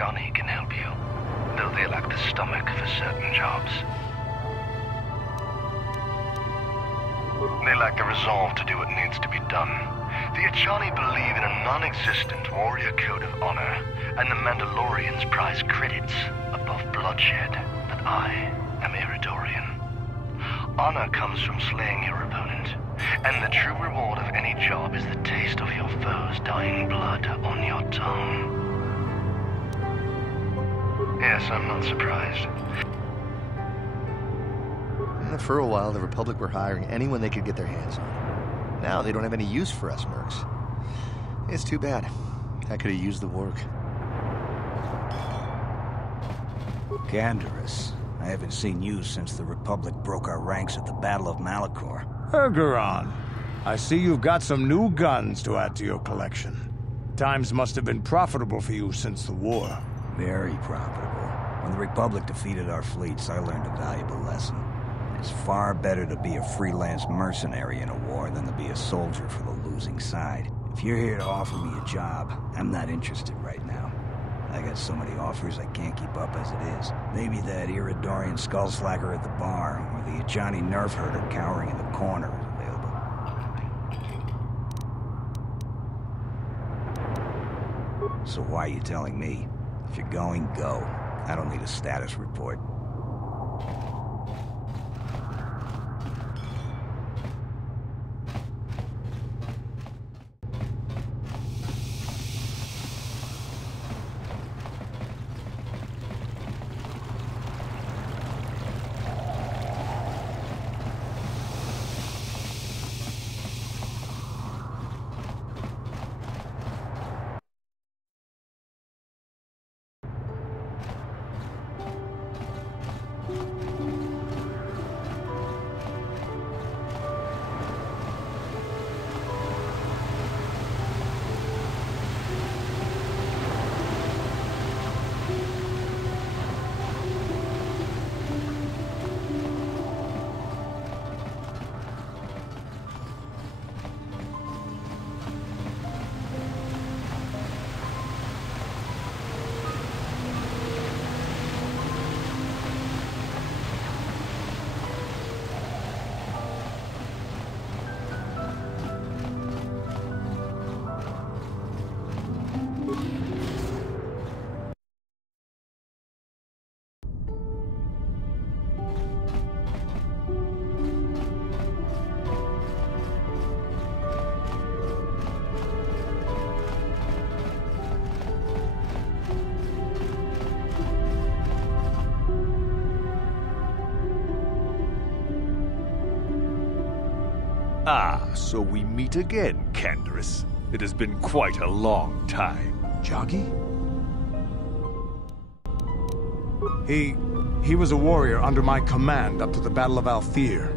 Echani can help you, though they lack the stomach for certain jobs. They lack the resolve to do what needs to be done. The Echani believe in a non-existent warrior code of honor, and the Mandalorians prize credits above bloodshed. But I am Iridorian. Honor comes from slaying your opponent, and the true reward of any job is the taste of your foe's dying blood on your tongue. Yes, I'm not surprised. For a while, the Republic were hiring anyone they could get their hands on. Now they don't have any use for us mercs. It's too bad. I could have used the work. Canderous, I haven't seen you since the Republic broke our ranks at the Battle of Malachor. Ergeron, I see you've got some new guns to add to your collection. Times must have been profitable for you since the war. Very profitable. When the Republic defeated our fleets, I learned a valuable lesson. It's far better to be a freelance mercenary in a war than to be a soldier for the losing side. If you're here to offer me a job, I'm not interested right now. I got so many offers I can't keep up as it is. Maybe that Iridorian skullslacker at the bar, or the Echani nerf herder cowering in the corner is available. So why are you telling me? If you're going, go. I don't need a status report. Ah, so we meet again, Canderous. It has been quite a long time. Joggy? He was a warrior under my command up to the Battle of Althir.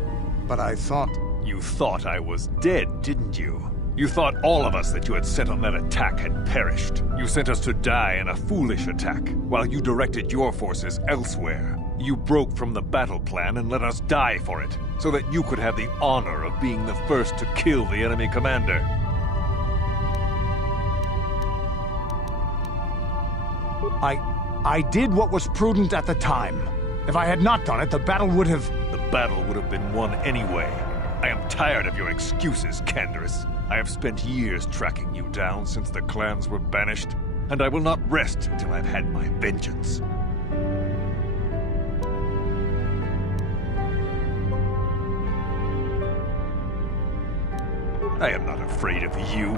But I thought... You thought I was dead, didn't you? You thought all of us that you had sent on that attack had perished. You sent us to die in a foolish attack, while you directed your forces elsewhere. You broke from the battle plan and let us die for it, so that you could have the honor of being the first to kill the enemy commander. I did what was prudent at the time. If I had not done it, the battle would have... The battle would have been won anyway. I am tired of your excuses, Canderous. I have spent years tracking you down since the clans were banished, and I will not rest until I've had my vengeance. I am not afraid of you,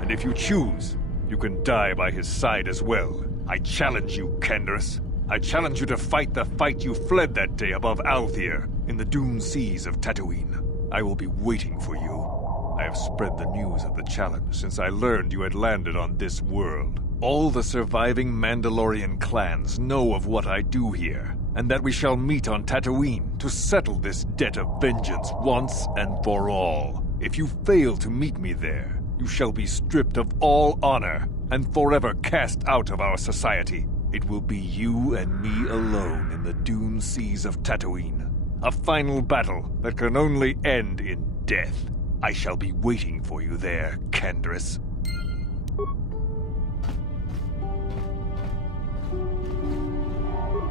and if you choose, you can die by his side as well. I challenge you, Canderous. I challenge you to fight the fight you fled that day above Althir, in the doomed seas of Tatooine. I will be waiting for you. I have spread the news of the challenge since I learned you had landed on this world. All the surviving Mandalorian clans know of what I do here, and that we shall meet on Tatooine to settle this debt of vengeance once and for all. If you fail to meet me there, you shall be stripped of all honor and forever cast out of our society. It will be you and me alone in the dune seas of Tatooine. A final battle that can only end in death. I shall be waiting for you there, Canderous.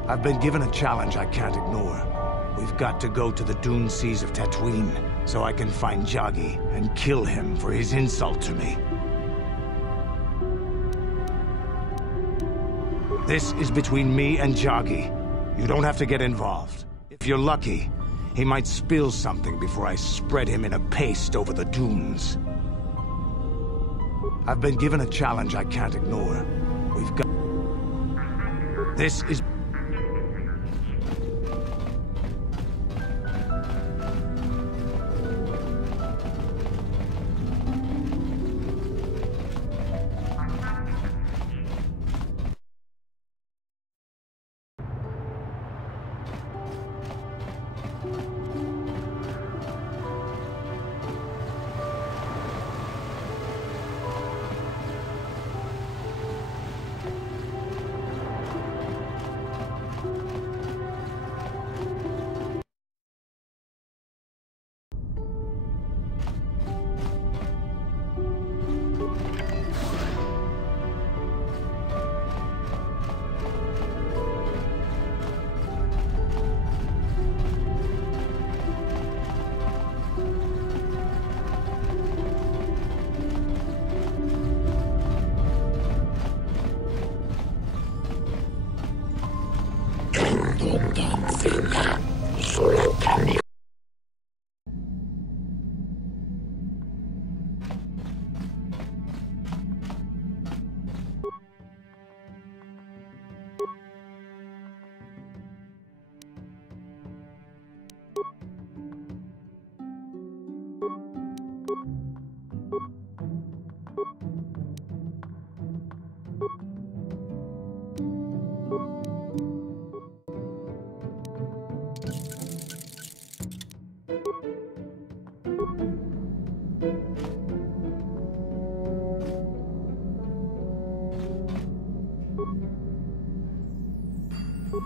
I've been given a challenge I can't ignore. We've got to go to the dune seas of Tatooine, so I can find Jagi and kill him for his insult to me. This is between me and Jagi. You don't have to get involved. If you're lucky, he might spill something before I spread him in a paste over the dunes. I've been given a challenge I can't ignore. We've got... This is...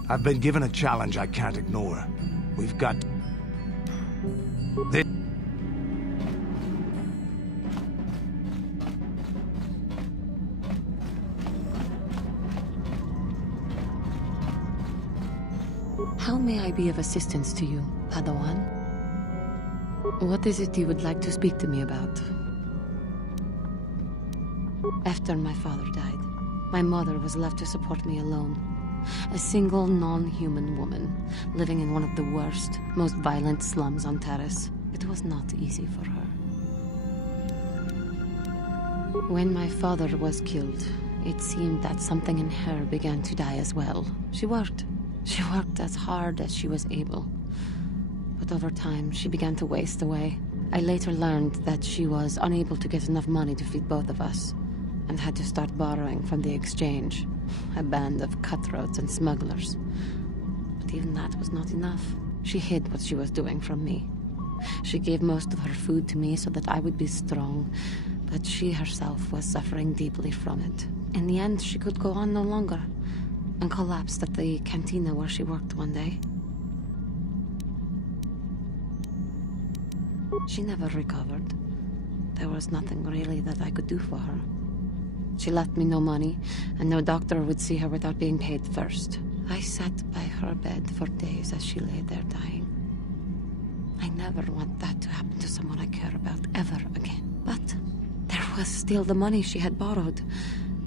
I've been given a challenge I can't ignore. We've got... This... How may I be of assistance to you, Padawan? What is it you would like to speak to me about? After my father died, my mother was left to support me alone. A single non-human woman, living in one of the worst, most violent slums on Taris. It was not easy for her. When my father was killed, it seemed that something in her began to die as well. She worked as hard as she was able. But over time, she began to waste away. I later learned that she was unable to get enough money to feed both of us, and had to start borrowing from the exchange. A band of cutthroats and smugglers. But even that was not enough. She hid what she was doing from me. She gave most of her food to me so that I would be strong, but she herself was suffering deeply from it. In the end, she could go on no longer, and collapsed at the cantina where she worked one day. She never recovered. There was nothing really that I could do for her. She left me no money, and no doctor would see her without being paid first. I sat by her bed for days as she lay there dying. I never want that to happen to someone I care about ever again. But there was still the money she had borrowed.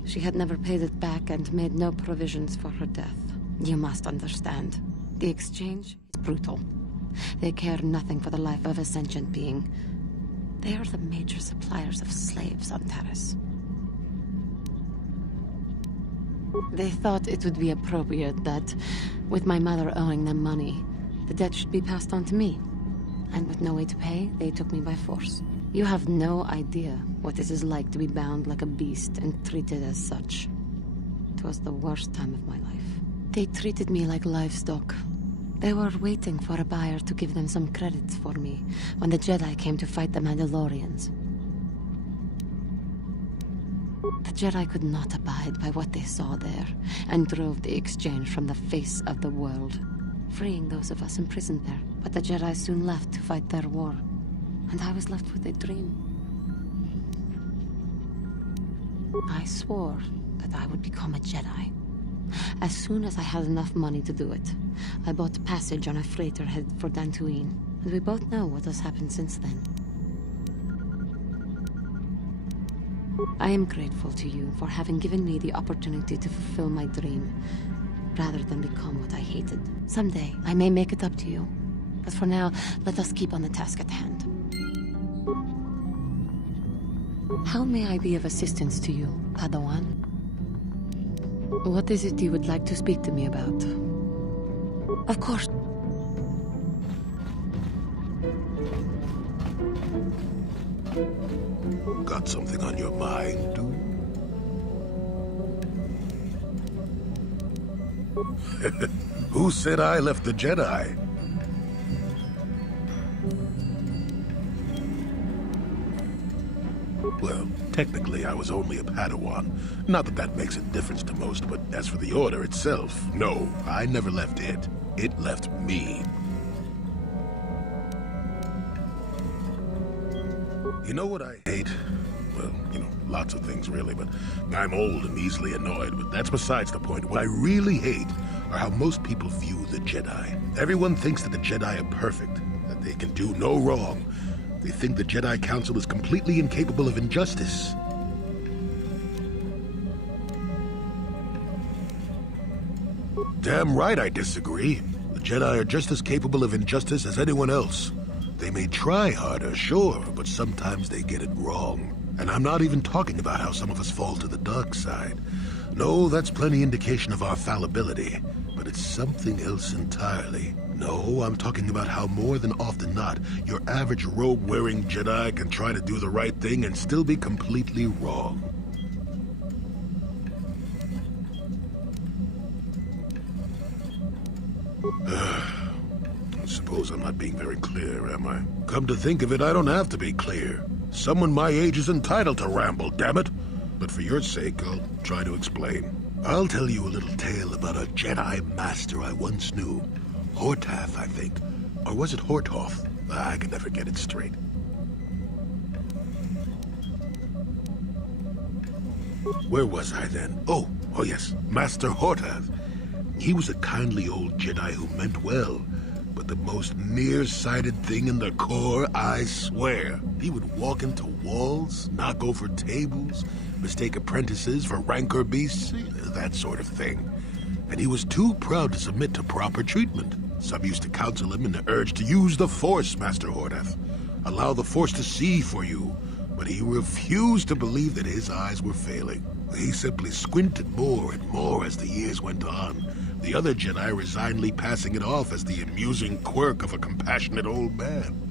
She had never paid it back and made no provisions for her death. You must understand. The exchange is brutal. They care nothing for the life of a sentient being. They are the major suppliers of slaves on Taris. They thought it would be appropriate that, with my mother owing them money, the debt should be passed on to me. And with no way to pay, they took me by force. You have no idea what it is like to be bound like a beast and treated as such. It was the worst time of my life. They treated me like livestock. They were waiting for a buyer to give them some credits for me when the Jedi came to fight the Mandalorians. The Jedi could not abide by what they saw there, and drove the exchange from the face of the world, freeing those of us imprisoned there. But the Jedi soon left to fight their war, and I was left with a dream. I swore that I would become a Jedi. As soon as I had enough money to do it, I bought passage on a freighter headed for Dantooine, and we both know what has happened since then. I am grateful to you for having given me the opportunity to fulfill my dream, rather than become what I hated. Someday, I may make it up to you. But for now, let us keep on the task at hand. How may I be of assistance to you, Padawan? What is it you would like to speak to me about? Of course. Got something on your mind, dude? Who said I left the Jedi? Well, technically I was only a Padawan. Not that that makes a difference to most, but as for the Order itself, no, I never left it. It left me. You know what I hate? Well, lots of things really, but I'm old and easily annoyed, but that's besides the point. What I really hate are how most people view the Jedi. Everyone thinks that the Jedi are perfect, that they can do no wrong. They think the Jedi Council is completely incapable of injustice. Damn right I disagree. The Jedi are just as capable of injustice as anyone else. They may try harder, sure, but sometimes they get it wrong. And I'm not even talking about how some of us fall to the dark side. No, that's plenty indication of our fallibility, but it's something else entirely. No, I'm talking about how more than often not, your average robe-wearing Jedi can try to do the right thing and still be completely wrong. I suppose I'm not being very clear, am I? Come to think of it, I don't have to be clear. Someone my age is entitled to ramble, damn it. But for your sake, I'll try to explain. I'll tell you a little tale about a Jedi master I once knew. Hortath, I think. Or was it Horthoff? I can never get it straight. Where was I then? Oh yes, Master Hortath. He was a kindly old Jedi who meant well, but the most nearsighted thing in the Corps, I swear. He would walk into walls, knock over tables, mistake apprentices for rancor beasts, that sort of thing. And he was too proud to submit to proper treatment. Some used to counsel him in the urge to use the Force, Master Hortath. Allow the Force to see for you. But he refused to believe that his eyes were failing. He simply squinted more and more as the years went on. The other Jedi resignedly passing it off as the amusing quirk of a compassionate old man.